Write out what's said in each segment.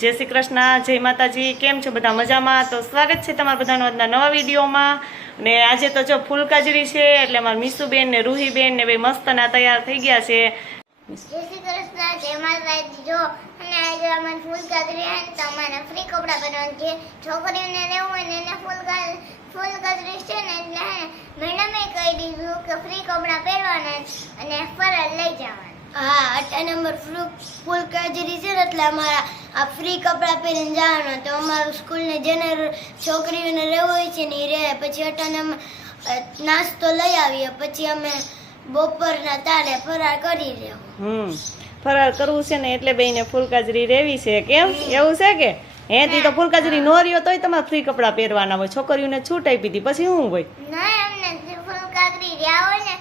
જય શ્રી કૃષ્ણ, જય માતાજી. કેમ છો બધા? મજામાં? તો સ્વાગત છે તમારા બધાનો આજના નવા વિડીયોમાં. ને આજે તો જો ફૂલ કાજરી છે એટલે અમારા મીસુબેન ને રૂહીબેન ને બે મસ્તના તૈયાર થઈ ગયા છે. જય શ્રી કૃષ્ણ, જય માતાજી. જો અને આજે અમારે ફૂલ કાજરી હે તો અમારે ફ્રી કપડા પહેરવાના છે. છોકરીઓને રહેવું હોય ને એને ફૂલ કાજરી છે ને એટલે મેડમે કહી દીધું કે ફ્રી કપડા પહેરવાના અને ફરજ લઈ જવાના. હા, 8 નંબર ફૂલ કાજરી છે ને એટલે અમારા આ ફ્રી કપડા પહેરીને જવાના. તો અમારું સ્કૂલને જેને છોકરીઓને રહેવું હોય છે ને એ રહે. પછી 8 નંબર નાસ્તો લઈ આવીએ. પછી અમે બપોરના તાળે ફરાર કરી લેવું. ફરાર કરવું છે ને એટલે બેને ફૂલ કાજરી રેવી છે. કેમ એવું છે કે હેતી તો ફૂલ કાજરી નો રહ્યો તોય તમારે ફ્રી કપડા પહેરવાના હોય. છોકરીઓને છૂટ આપી હતી પછી શું હોય? ના, અમને ફૂલ કાજરી રહ્યા હોય ને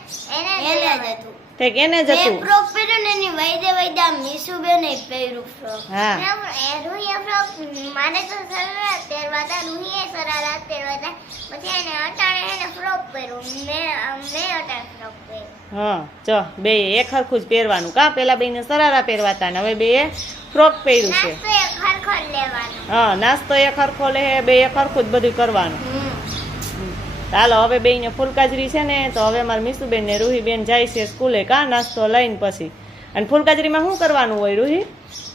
એને જ હતું. ઠીક, એને જ હતું. ફ્રોક પહેર્યો ને એની વૈદે મીસુબેન પહેર્યું ફ્રોક. હા, રૂહીએ ફ્રોક મારે તો શરારા પહેરવા હતા, રૂહીએ શરારા પહેરવા હતા. પછી એને અટાણે એને ફ્રોક પહેર્યું, મેં અટાણે ફ્રોક પહેર્યું. હા, ચો બે એક હરખું જ પહેરવાનું. કા પેલા બેને સરારા પહેરવાતા ને હવે બે ફ્રોક પહેર્યું છે. નાસ્તો એક હરખો લેવાનો. હા, નાસ્તો એક હરખો લે, બે એક હરખું જ બધું કરવાનું. ચાલો હવે બેને ફૂલ કાજરી છે ને તો હવે અમારા મીસુબેન ને રૂહીબેન જાય છે સ્કૂલે. કા નાસ્તો લઈને પછી. અને ફૂલ કાજરીમાં શું કરવાનું હોય રૂહી?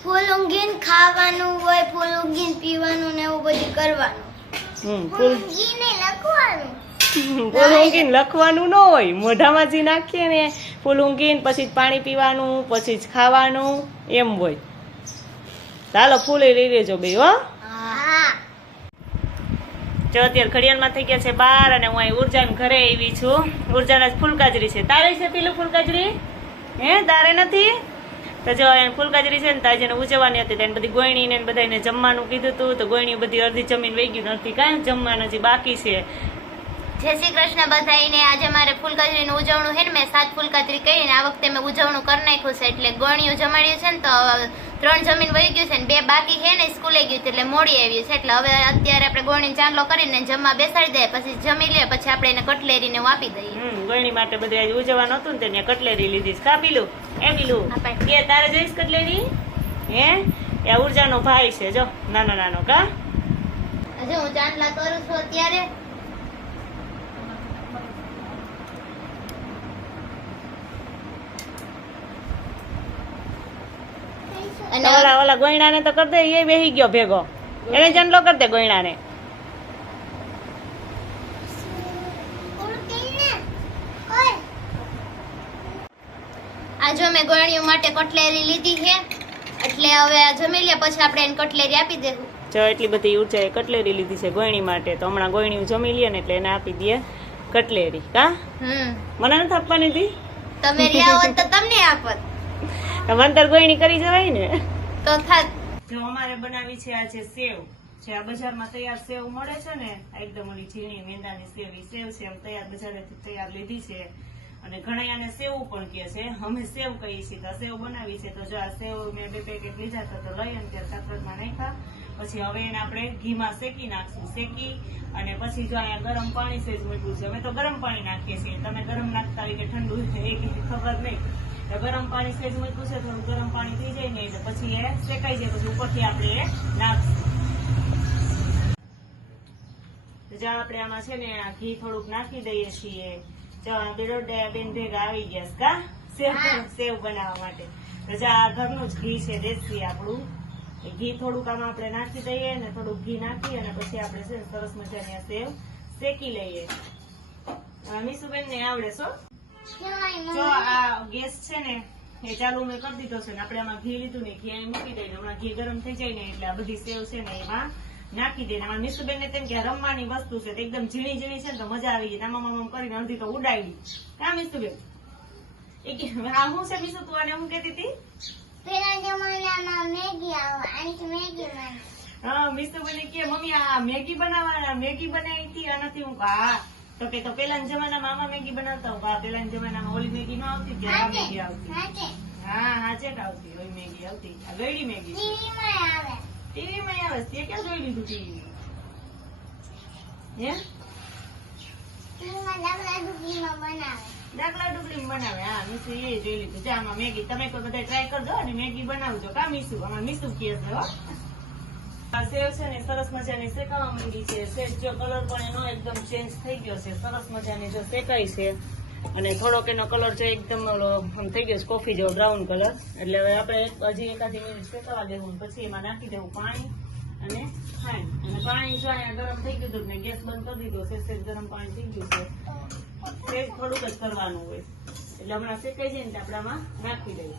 ફૂલ ઊંઘીને ખાવાનું હોય, ફૂલ ઊંઘીને પીવાનું ને એવું બધું કરવાનું. ફૂલ ઘીને લખવાનું. ફૂલ ઊંઘીને લખવાનું ન હોય, મોઢામાં જે નાખીએ ને ફૂલ ઊંઘીને પછી પાણી પીવાનું પછી જ ખાવાનું એમ હોય. ચાલો ફૂલે લઈ લેજો બે. હો, હા, જો અત્યારે ઘડિયાળમાં થઈ ગયા છે 12 અને હું અહીં ઉર્જાન ઘરે આવી છું. ઉર્જાના ફૂલ કાજરી છે. તારે છે પેલું ફૂલ કાજરી? હે, તારે નથી? તો જો ફૂલ કાજરી છે ને તાજે ઉજવવાની હતી તેને બધી ગોયણી ને બધાને જમવાનું કીધું હતું. તો ગોયણી બધી અડધી જમીન વહી ગયું નથી. કાંઈ જમવાનું હજી બાકી છે. જય શ્રી કૃષ્ણ બધાઈને. આજે મારે ફૂલ કાજરીનું ઉજવણું છે ને મેં 7 ફૂલ કાજરી કરીને આ વખતે મેં ઉજવણું કરી નાખ્યું છે. એટલે ગોણીઓ જમાડ્યું છે ને તો 3 જમીન વહી ગયું છે ને 2 બાકી છે ને સ્કૂલે ગયું એટલે મોડી આવ્યું છે. એટલે હવે અત્યારે આપણે ગોણી ચાંદલો કરીને જમવા બેસાડી દઈએ, પછી જમી લે, પછી આપણે એને કટલેરીને આપી દઈએ. ગોયણી માટે બધે આજે ઉજવવાનું હતું ને તેને કટલેરી લીધી. કા પીલું એ પીલું કે તારે જોઈશ કટલેરી? હે, એ ઉર્જાનો ભાઈ છે જો નાનો નાનો. કા હજુ હું ચાંદલા કરું છું અત્યારે. અને ઓલા ગોયણાને તો કર દે, એ બેહી ગયો ભેગો. એને ચાંદલો કર દે ગોયણાને. આજે મેં ગોણીઓ માટે કટલેરી લીધી છે એટલે હવે આ જમી લે પછી આપણે એને કટલેરી આપી દેવું. જો એટલી બધી ઉર્જાએ કટલેરી લીધી છે ગોયણી માટે. તો હમણાં ગોયણી જમી લે ને એટલે એને આપી દે કટલેરી. કા મને નથી આપવાની હતી? તમે રહ્યા હોત તો તમને આપત. વંતર ગોયણી કરી જવાય ને તો થાત. જો અમારે બનાવી છે આજે સેવ. જે આ બજારમાં તૈયાર સેવ મળે છે ને એકદમ ઓલી ઝીણી મેંદાની સેવ, એ સેવ છે એમ તૈયાર બજારેથી તૈયાર લીધી છે. અને ઘણા આને સેવ પણ કહે છે, અમે સેવ કહીએ છીએ. તો સેવ બનાવી છે. તો જો આ સેવ મેં 2 પેકેટ લીધા તો લઈ અને ત્યારે કાતરમાં નાખ્યા. પછી હવે એને આપણે ઘીમાં શેકી નાખશું. શેકી અને પછી જો અહીંયા ગરમ પાણી સેજ મૂક્યું છે. અમે તો ગરમ પાણી નાખીએ છીએ. તમે ગરમ નાખતા હોય કે ઠંડુ એ ખબર નહીં. તો ગરમ પાણી સેજ મૂક્યું છે. થોડું ગરમ પાણી થઈ જાય ને એટલે પછી એ શેકાઈ જાય. પછી ઉપરથી આપણે એ નાખશું. જો આપણે આમાં છે ને આ ઘી થોડુંક નાખી દઈએ છીએ. બેન ભેગા આવી ગયા કા સેવ બનાવવા માટે. તો આ ઘરનું જ ઘી છે, દેશી આપણું. ઘી થોડુંક આમાં આપણે નાખી દઈએ ને થોડુંક ઘી નાખી અને પછી આપણે છે સરસ મજાની સેવ શેકી લઈએ. મીસુબેન ને આવડે છો? જો આ ગેસ છે ને એ ચાલુ મેં કરી દીધો છે ને આપણે આમાં ઘી લીધું ને ઘી અહીં મૂકી દઈએ. હમણાં ઘી ગરમ થઈ જાય ને એટલે આ બધી સેવ છે ને એમાં નાખી દે. અમારા મીસુબેન ને તેમ કે રમવાની વસ્તુ છે, એકદમ ઝીણી ઝીણી છે ને તો મજા આવી જાય. આમ કરીને અડધી તો ઉડાડી. કા મીસુબેન? એ કે આ હું છે મીસુ, તું આને હું કહેતી હતી? પેલા જમાનામાં મેગી આવે, આની મેગી બને. હા, મીસુબેન કે મમ્મી આ મેગી બનાવવાના, મેગી બનાવી હતી આનાથી. હું હા તો કે તો પેલાના જમાનામાં આમાં મેગી બનાવતા હું. પેલાના જમાનામાં ઓલી મેગી ન આવતી, આ મેગી આવતી. હા, હાચે જ આવતી ઓલી મેગી આવતી. આ ગળી મેગી ટીવીમાં આવે. ટીવીમાં આવે. તે ક્યાં જોઈ લીધું ટીવી? હે, ટીવીમાં ડાકલા ડુબલીમાં બનાવે. ડાકલા ડુબલી બનાવે. હા, મીસુ એ જોઈ લીધું. જા આમાં મેગી તમે કોઈ બધા ટ્રાય કરજો અને મેગી બનાવજો. કા મીસુ? આમાં મીસુ કહે છે. હો, આ સેવ છે ને સરસ મજાની શેકાવા માંડી છે. સેજ જો કલર પણ એનો એકદમ ચેન્જ થઈ ગયો છે. સરસ મજાની જો શેકાઈ છે અને થોડોક એનો કલર જો એકદમ આમ થઈ ગયો છે કોફી જેવો બ્રાઉન કલર. એટલે હવે આપણે હજી એકાદી મિનિટ શેકાવા દેવું. પછી એમાં નાખી દેવું પાણી અને ખાંડ. અને પાણી જો અહીંયા ગરમ થઈ ગયું હતું ને ગેસ બંધ કરી દીધો છે. સેજ ગરમ પાણી થઈ ગયું છે. સેજ થોડુંક જ કરવાનું હોય એટલે હમણાં શેકાઈ જાય ને આપણે આમાં નાખી દઈએ.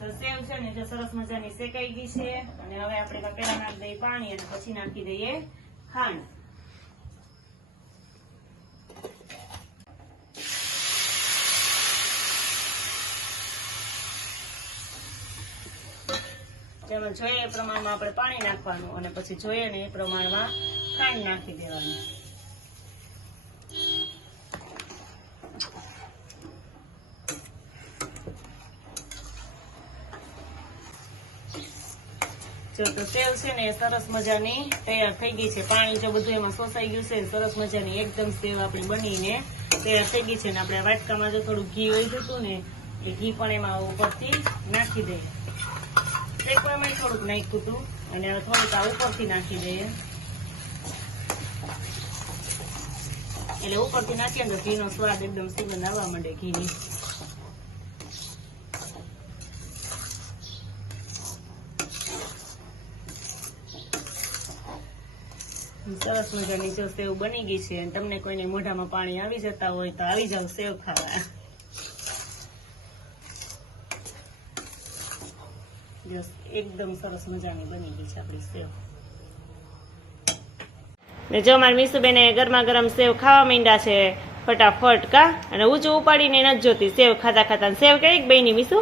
તો સેવ છે ને જો સરસ મજાની શેકાઈ ગઈ છે અને હવે આપણે પેલા નાખી દઈએ પાણી અને પછી નાખી દઈએ ખાંડ. જેમાં જોઈએ એ પ્રમાણમાં આપણે પાણી નાખવાનું અને પછી જોઈએ ને એ પ્રમાણમાં ખાંડ નાખી દેવાની. જો તો સેવ છે ને એ સરસ મજાની તૈયાર થઈ ગઈ છે. પાણી જો બધું એમાં શોષાઈ ગયું છે. સરસ મજાની એકદમ સેવ આપણી બનીને તૈયાર થઈ ગઈ છે. ને આપણે વાટકામાં જો થોડું ઘી વહી જતું ને એ ઘી પણ એમાં ઉપરથી નાખી દઈએ. શેકવામાં થોડુંક નાખ્યું હતું અને હવે થોડુંક આ ઉપરથી નાખી દઈએ. એટલે ઉપરથી નાખીએ ને તો ઘીનો સ્વાદ એકદમ સુગંધ આવવા માંડે ઘીની. સરસ મજાની જો સેવ બની ગઈ છે. અને તમને કોઈને મોઢામાં પાણી આવી જતા હોય તો આવી જાવ સેવ ખાવા. એકદમ સરસ મજાની બની ગઈ છે આપણી સેવ. ને જો મારી મીસુબેને ગરમા ગરમ સેવ ખાવા માંડ્યા છે ફટાફટ કા. અને ઊંચું ઉપાડીને નથી જોતી સેવ ખાતા ખાતા. સેવ કઈક બની મીસુ?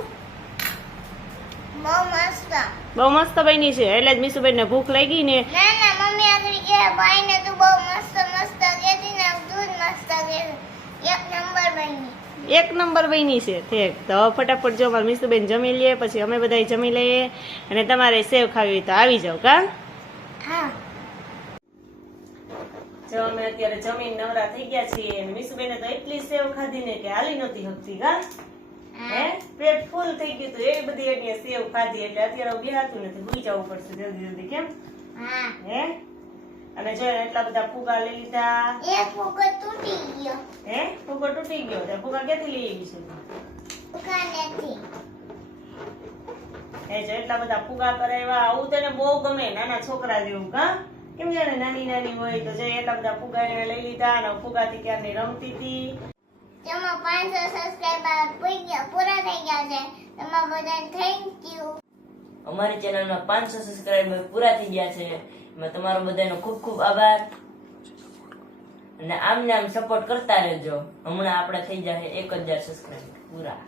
બહુ મસ્ત. બહુ મસ્ત બની છે. એટલે જ મીસુબેન ને ભૂખ લાગી ને ના ના મમ્મી આગળ કે ભાઈ ને તું બહુ મસ્ત મસ્ત કહેતી ને દૂધ મસ્ત કે એક નંબર બની. એક નંબર બની છે. ઠીક તો ફટાફટ જો મારી મીસુબેન જમી લઈએ પછી અમે બધા જમી લઈએ. અને તમારે સેવ ખાવી હોય તો આવી જાવ કા. હા જો અમે અત્યારે જમીન નવરા થઈ ગયા છીએ અને મીસુબેને તો એટલી સેવ ખાધી ને કે હાલી નહોતી હકતી કા. હે પેટ ફૂલ થઈ ગયું હતું એ બધી એટલે સેવ ખાધી એટલે અત્યારે બેહાતું નથી. ભૂઈ જવું પડશે જલ્દી જલ્દી. કેમ? હા હે અને જો એટલા બધા ફુગા લઈ લીધા. એક ફૂગો તૂટી ગયો. હે ફુગો તૂટી ગયો. તે ફુગા ક્યાંથી લઈ આવી છે? દુકાનેથી. હે જો એટલા બધા ફુગા કરાવ્યા. આવું તને બહુ ગમે નાના છોકરા જેવું કા. કેમ જાણે નાની નાની હોય તો જો એટલા બધા ફુગા એને લઈ લીધા અને ફુગાથી ક્યારની રમતી હતી. તેમાં 500 સબસ્ક્રાઇબર પૂરા થઈ ગયા છે. તમારા બધાને થેન્ક યુ. અમારી ચેનલમાં 500 સબસ્ક્રાઇબર પૂરા થઈ ગયા છે. એમાં તમારો બધાનો ખૂબ ખૂબ આભાર અને આમને આમ સપોર્ટ કરતા રહેજો. હમણાં આપણે થઈ જાય 1000 સબસ્ક્રાઇબર પૂરા.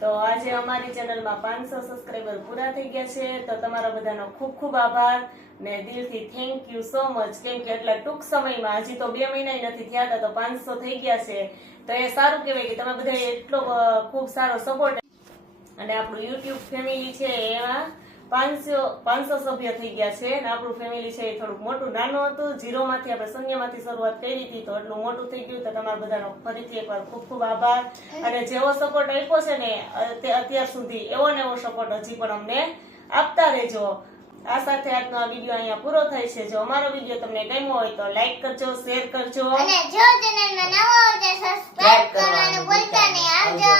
તો આજે અમારી ચેનલમાં 500 સબસ્ક્રાઇબર પૂરા થઈ ગયા છે. તો તમારા બધાનો ખૂબ ખૂબ આભાર ને દિલથી થેન્ક યુ સો મચ. કેમ કે એટલા ટૂંક સમયમાં હજી તો 2 મહિના નથી થયા હતા તો 500 થઈ ગયા છે. તો એ સારું કહેવાય કે તમે બધા એટલો ખૂબ સારો સપોર્ટ. અને આપણું યુટ્યુબ ફેમિલી છે એમાં 500 સભ્ય થઈ ગયા છે. અને આપણું ફેમિલી છે એ થોડુંક મોટું નાનું હતું. 0 માંથી આપણે શૂન્યમાંથી શરૂઆત કરી હતી તો એટલું મોટું થઈ ગયું. તો તમારા બધાનો ફરીથી એકવાર ખૂબ ખૂબ આભાર. અને જેવો સપોર્ટ આપ્યો છે ને અત્યાર સુધી એવો ને એવો સપોર્ટ હજી પણ અમને આપતા રહેજો. આ સાથે આજનો આ વિડીયો અહીંયા પૂરો થાય છે. જો અમારો વિડીયો તમને ગમ્યો હોય તો લાઈક કરજો, શેર કરજો અને જો ચેનલમાં નવા હોય તો સબસ્ક્રાઇબ કરવાનું ભૂલતા નહીં. આવજો.